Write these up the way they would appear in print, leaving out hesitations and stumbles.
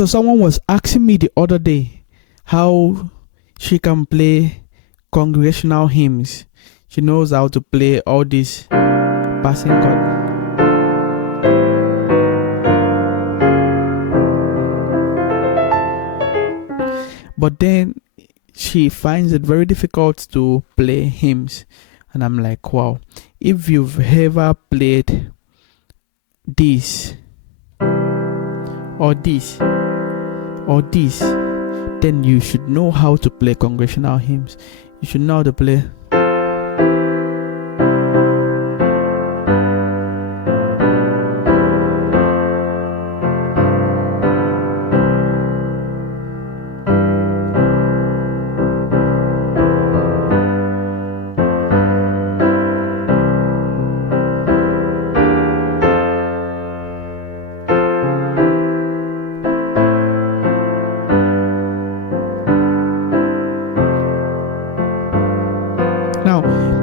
So someone was asking me the other day how she can play congregational hymns. She knows how to play all these passing chords. But then she finds it very difficult to play hymns. And I'm like, wow, if you've ever played this or this or this, then you should know how to play congregational hymns. You should know how to play.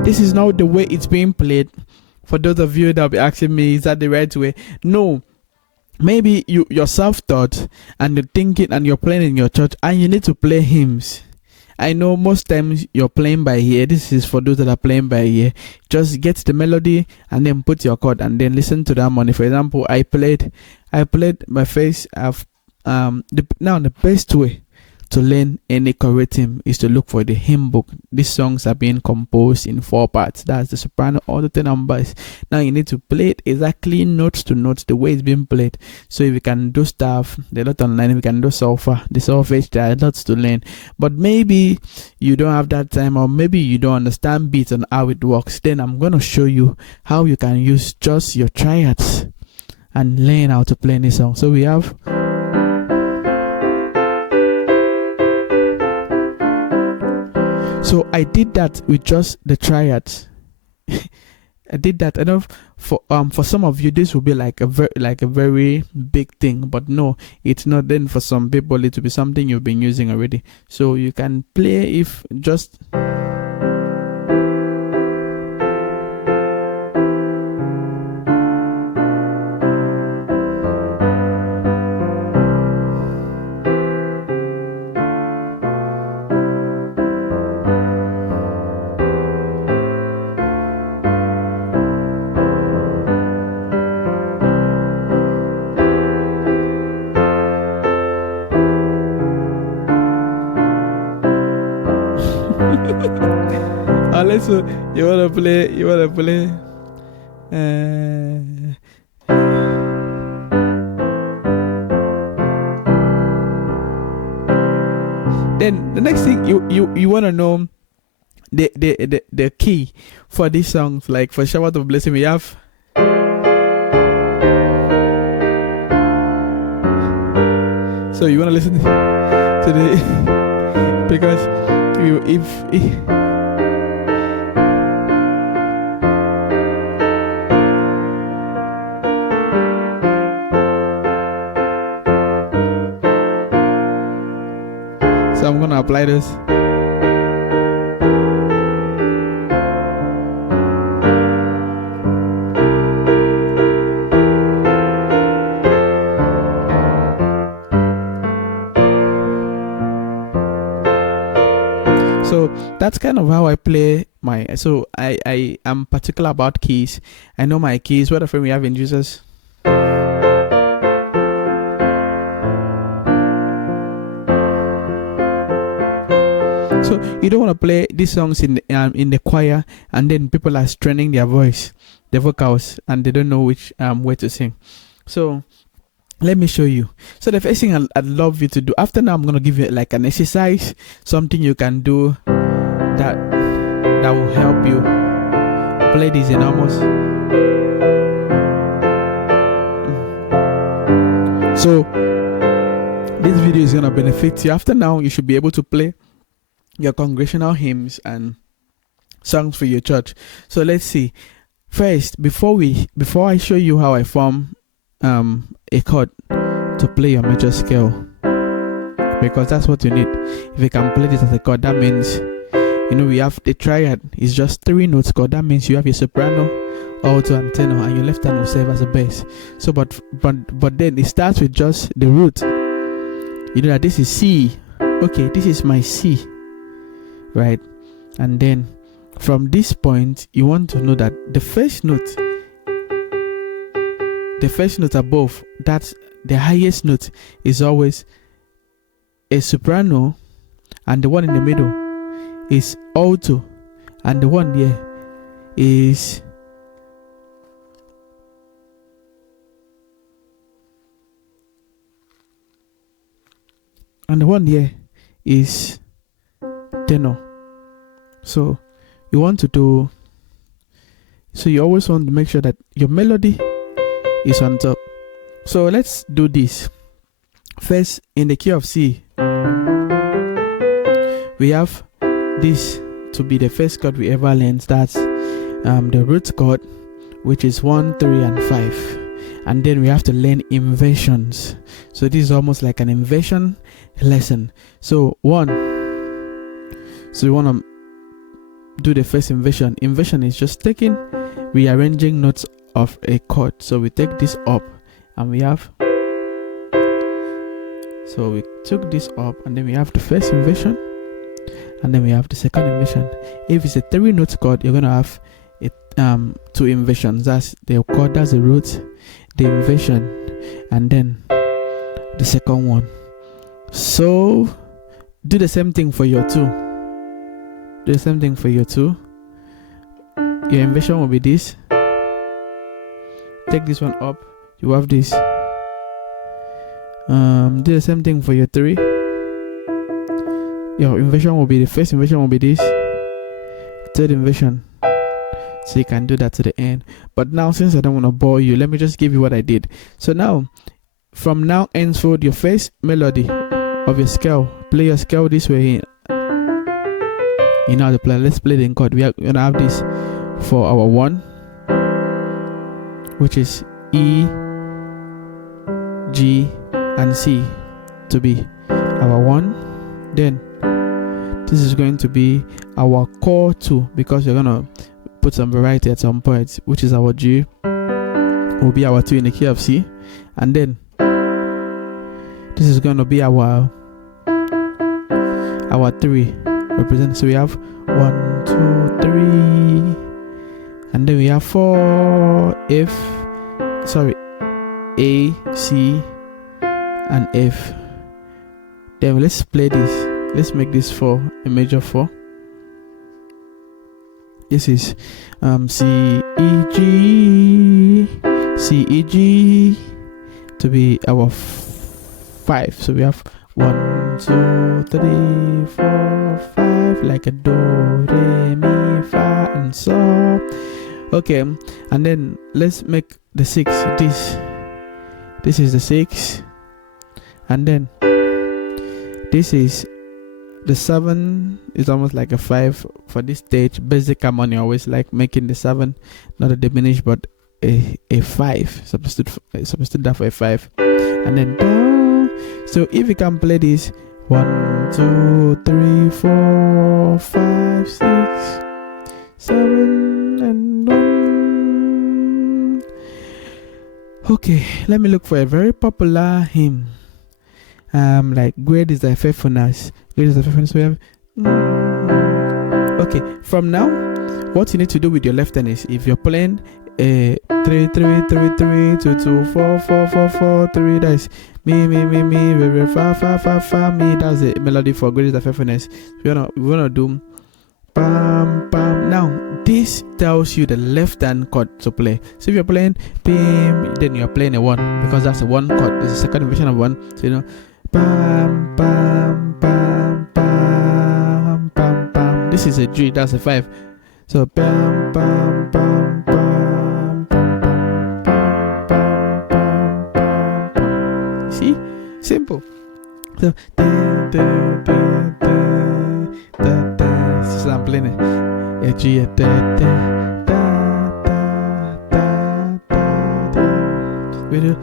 This is not the way it's being played. For those of you that will be asking me, is that the right way? No. Maybe you're self-taught and you're thinking and you're playing in your church and you need to play hymns. I know most times you're playing by ear. This is for those that are playing by ear. Just get the melody and then put your chord and then listen to the harmony. For example, I played my face. Now the best way to learn any rhythm is to look for the hymn book. These songs are being composed in 4 parts. That's the soprano, alto, tenor, and bass. Now you need to play it exactly notes to notes, the way it's being played. So if you can do stuff, there are a lot online. If you can do the solfege, there are lots to learn. But maybe you don't have that time, or maybe you don't understand beats and how it works. Then I'm going to show you how you can use just your triads and learn how to play any song. So we have... So I did that with just the triads. I did that. I know for some of you this will be like a very big thing, but no, it's not. Then for some people it will be something you've been using already. So you can play if just. Unless you wanna play. Then the next thing you wanna know the key for these songs. Like for Shower of Blessing, we have. So you wanna listen to the because if so I'm gonna apply this. So that's kind of how I play my. So I am particular about keys. I know my keys. What a friend we have in Jesus. So you don't want to play these songs in the choir, and then people are straining their voice, their vocals, and they don't know which way to sing. So let me show you. So the first thing I'd love you to do after now, I'm gonna give you like an exercise, something you can do that will help you play these enormous. So this video is gonna benefit you. After now, you should be able to play your congregational hymns and songs for your church. So let's see. First, before I show you how I form a chord to play your major scale, because that's what you need. If you can play this as a chord, that means we have the triad. It's just 3 notes chord. That means you have your soprano, alto, and tenor, and your left hand will serve as a bass. So but then it starts with just the root. You know that this is C. Okay, this is my C, right? And then from this point, you want to know that the first note above, that's the highest note, is always a soprano, and the one in the middle is alto, and the one here is tenor. So you want to do, so you always want to make sure that your melody is on top. So let's do this. First, in the key of C, we have this to be the first chord we ever learned. That's the root chord, which is 1, 3, and 5. And then we have to learn inversions. So this is almost like an inversion lesson. So we want to do the first inversion. Inversion is just rearranging notes of a chord. So we take this up, and we have, so we took this up, and then we have the first inversion, and then we have the second inversion. If it's a 3-note chord, you're gonna have it 2 inversions. That's the chord, that's the root, the inversion, and then the second one. So do the same thing for your 2. Do the same thing for your 2. Your inversion will be this. Take this one up, you have this. Do the same thing for your 3. Your inversion will be, the first inversion will be this, third inversion. So you can do that to the end. But now, since I don't want to bore you, let me just give you what I did. So now, from now henceforth, your first melody of your scale, play your scale this way. You know how to play. Let's play the chord. We are gonna have this for our 1, which is E, G, and C to be our 1. Then this is going to be our core 2, because you're gonna put some variety at some point, which is our G, will be our 2 in the key of C. And then this is going to be our 3 represent. So we have 1, 2, 3, and then we have 4 A, C, and F. Then let's play this. Let's make this 4 a major 4. This is C, E, G to be our 5. So we have 1, 2, 3, 4, 5, like a do, re, mi, fa, and so. Okay, and then let's make the 6. This is the 6, and then this is the 7. Is almost like a 5 for this stage. Basic harmony always like making the 7 not a diminished but a 5. Substitute that for a 5, and then down. So if you can play this 1, 2, 3, 4, 5, 6, 7, and 1. Okay, let me look for a very popular hymn. Like Great is Thy Faithfulness. Great is Thy Faithfulness. We have. Okay, from now, what you need to do with your left hand is, if you're playing a 3, 3, 3, 3, 2, 2, 4, 4, 4, 4, 3, that's me, fa, fa, fa, fa, me. That's the melody for Great is Thy Faithfulness. We're gonna do pam, pam. Now, this tells you the left hand chord to play. So if you're playing pim, then you're playing a 1, because that's a 1 chord. This is the second inversion of 1. So you know, pam, pam, pam, pam, pam, pam. This is a G, that's a 5. So pam, pam, pam, pam, pam, pam, pam, pam, pam, pam. See? Simple. So so I'm playing a G, a we do.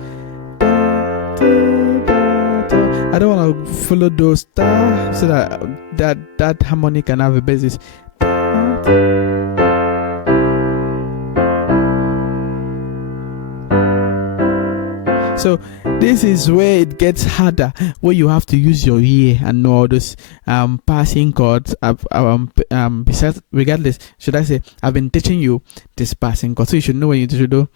I don't want to follow those so that harmonic can have a basis. So This is where it gets harder, where you have to use your ear and know all those passing chords. Besides, regardless, should I say, I've been teaching you this passing chord, so you should know what you should do.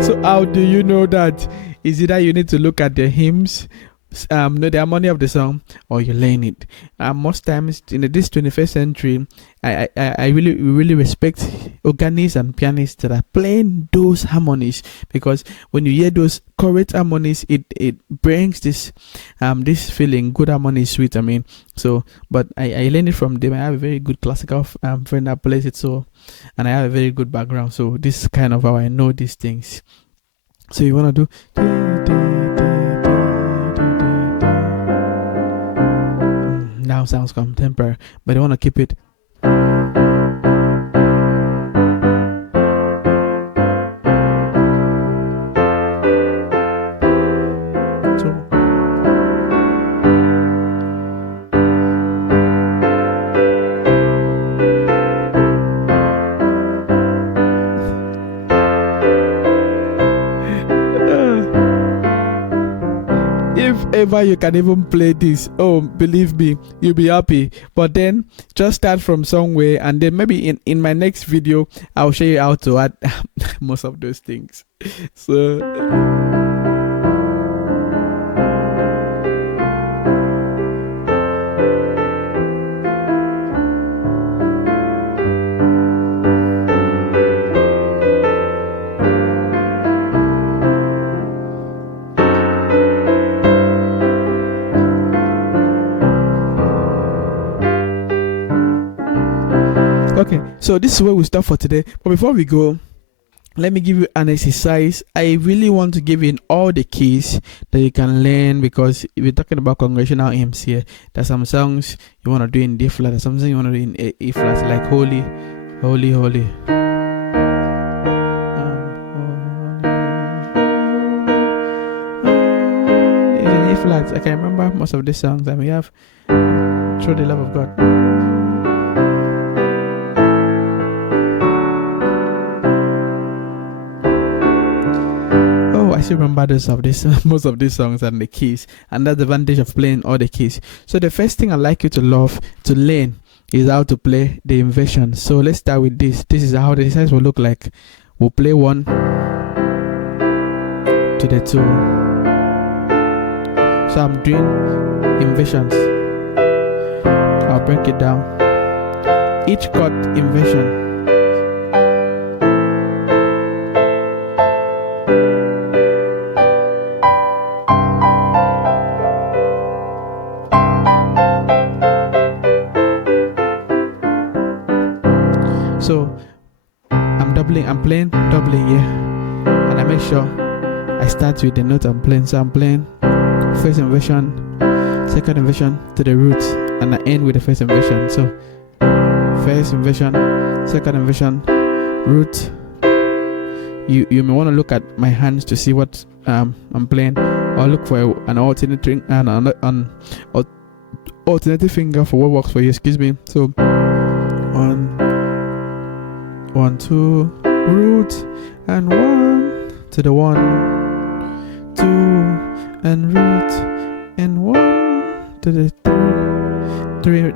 So how do you know that? Is either you need to look at the hymns, know the harmony of the song, or you learn it. Most times in this 21st century, I really respect organists and pianists that are playing those harmonies, because when you hear those correct harmonies, it brings this feeling, good harmony, sweet. I mean, so but I learned it from them. I have a very good classical friend that plays it, so, and I have a very good background, so this is kind of how I know these things. So you wanna do. Now sounds contemporary, but I want to keep it. If ever you can even play this, oh, believe me, you'll be happy. But then just start from somewhere, and then maybe in my next video I'll show you how to add most of those things. So okay, so this is where we stop for today. But before we go, let me give you an exercise. I really want to give you all the keys that you can learn, because if you're talking about congregational hymns here, there's some songs you want to do in D flat, there's something you want to do in E flat, like holy, holy, holy. It's in E flat. I can remember most of these songs that we have. Through the love of God. I still remember most of these songs and the keys, and that's the advantage of playing all the keys. So the first thing I'd like you to learn is how to play the inversion. So let's start with this. This is how the exercise will look like. We'll play 1 to the 2. So I'm doing inversions. I'll break it down. Each chord inversion. So I'm playing doubling here, and I make sure I start with the note I'm playing. So I'm playing first inversion, second inversion to the root, and I end with the first inversion. So first inversion, second inversion, root. You may want to look at my hands to see what I'm playing, or look for an alternative alternative finger for what works for you. Excuse me. So 1, 2, root, and 1 to the 1, 2, and root, and 1 to the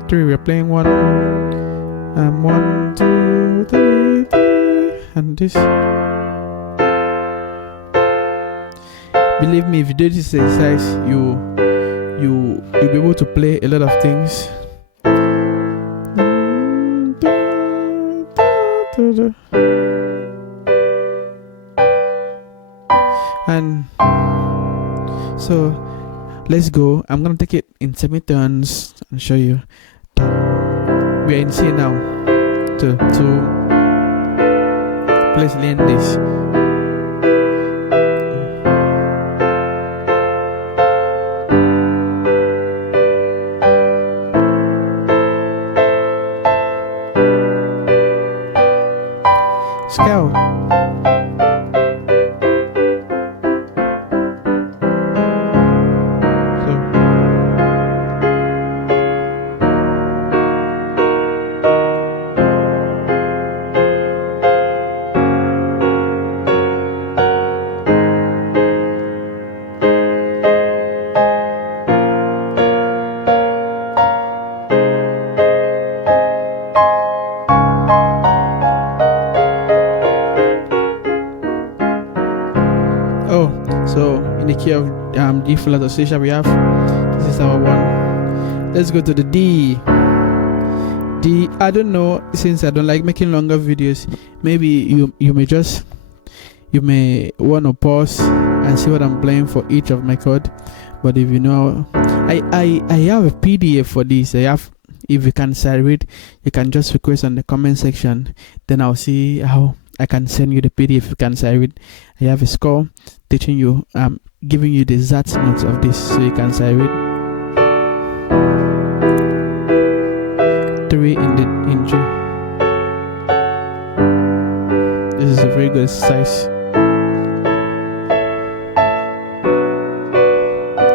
3. We're playing 1, and 1, 2, 3, and this. Believe me, if you do this exercise, you'll be able to play a lot of things. And so let's go. I'm gonna take it in semiturns and show you. We are in C now. To please learn this. Scale. in the key of D flat or C sharp. We have this is our one. Let's go to the D. D. I don't know, since I don't like making longer videos. Maybe you may want to pause and see what I'm playing for each of my chord. But if you know, I have a PDF for this. If you can sight read, you can just request on the comment section. Then I'll see how I can send you the PDF. You can sight read. I have a score teaching you, giving you the exact notes of this, so you can sight read. 3 in G. This is a very good exercise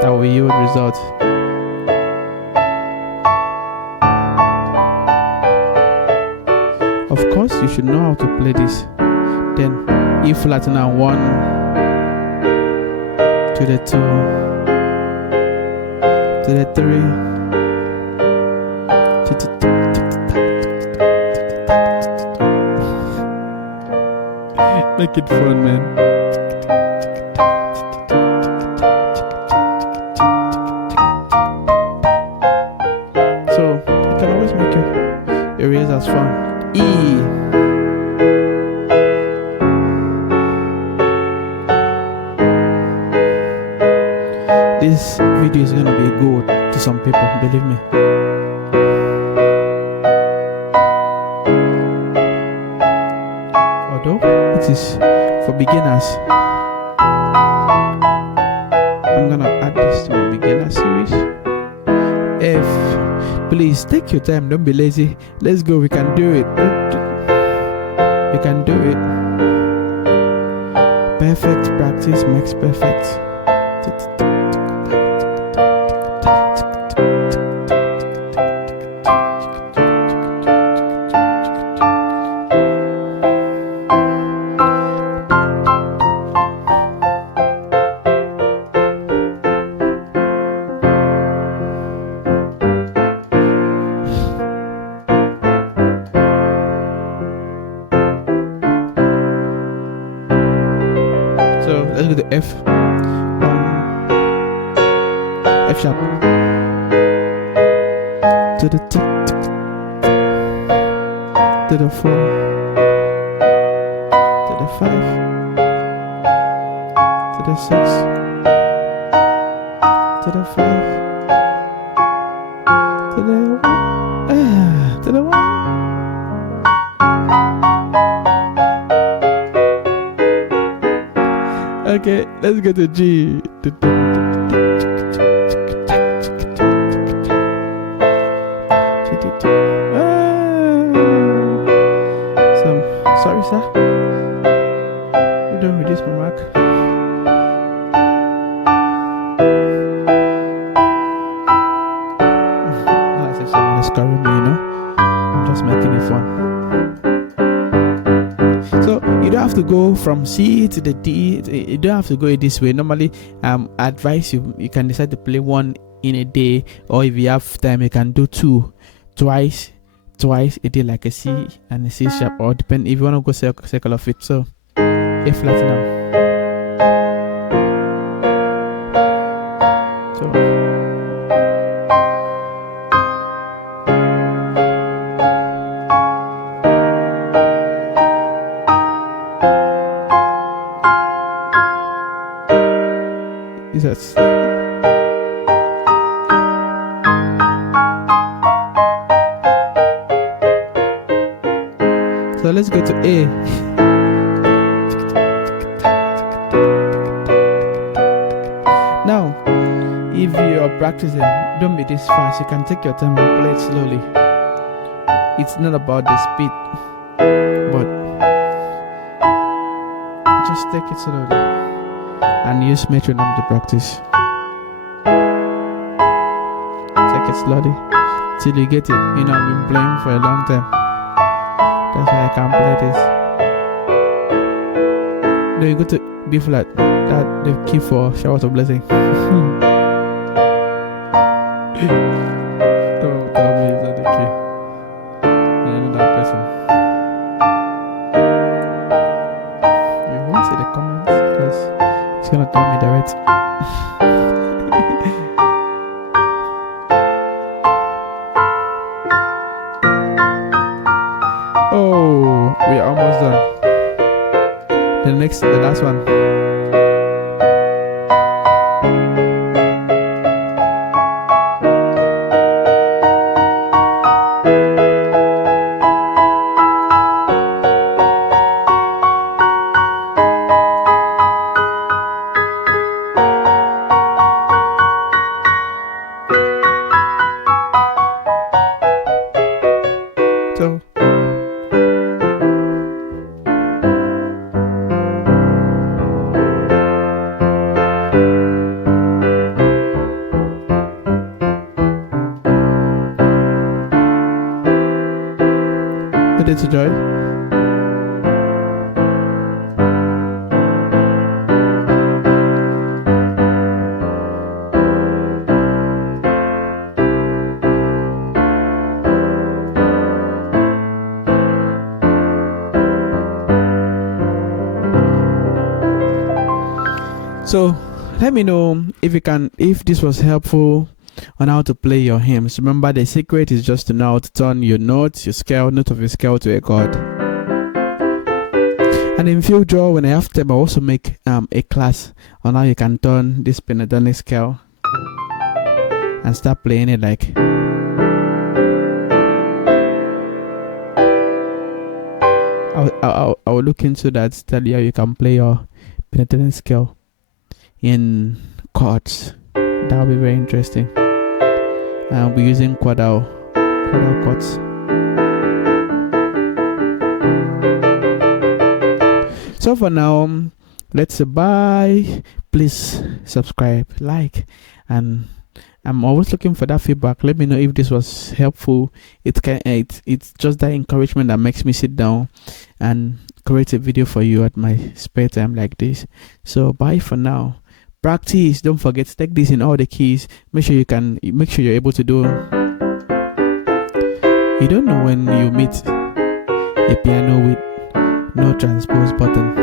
that will yield results. Of course, you should know how to play this. Then E flat now 1 to the 2 to the 3 to the make it fun, man. So you can always make your areas as fun. E. This video is gonna be good to some people, believe me. Although it is for beginners, I'm gonna add this to my beginner series. F. Please take your time, don't be lazy. Let's go, we can do it. We can do it. Perfect practice makes perfect. So let's go to F. F sharp. To the to the 4. To the 5. To the 6. To the 5. To the 1. Okay, let's go to G. Sorry, sir. We don't reduce my mark. As if someone is scoring me, you know. I'm just making it fun. So you don't have to go from C to the D. You don't have to go this way. Normally, I advise you can decide to play one in a day, or if you have time, you can do twice a day, like a C and a C sharp, or depend if you want to go circle of it. So A flat now. So is that so let's go to A. Now, if you are practicing, don't be this fast. You can take your time and play it slowly. It's not about the speed, but just take it slowly and use metronome to practice. Take it slowly till you get it. You know, I've been playing for a long time. That's why I can play this. Then you go to B flat. That the key for showers of blessing. Don't tell me it's not the key. I know that person. You won't see the comments because it's gonna tell me direct. Oh, we are almost done. The last one. So ready to join? So let me know if this was helpful on how to play your hymns. Remember, the secret is just to know how to turn your notes, your scale, note of your scale to a chord. And in future, when I have time, I'll also make a class on how you can turn this pentatonic scale and start playing it like. I'll look into that, tell you how you can play your pentatonic scale in chords. That'll be very interesting. I'll be using chordal chords. So for now, let's say bye. Please subscribe, like, and I'm always looking for that feedback. Let me know if this was helpful. It's just that encouragement that makes me sit down and create a video for you at my spare time like this. So bye for now. Practice. Don't forget to take this in all the keys. Make sure you're able to do. You don't know when you meet a piano with no transpose button.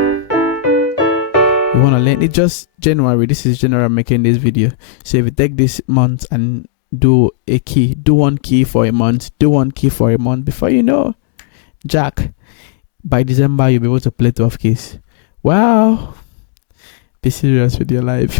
You want to learn it just January. This is January making this video. So if you take this month and do a key, do one key for a month, before you know, Jack, by December you'll be able to play 12 keys. Wow. Be serious with your life.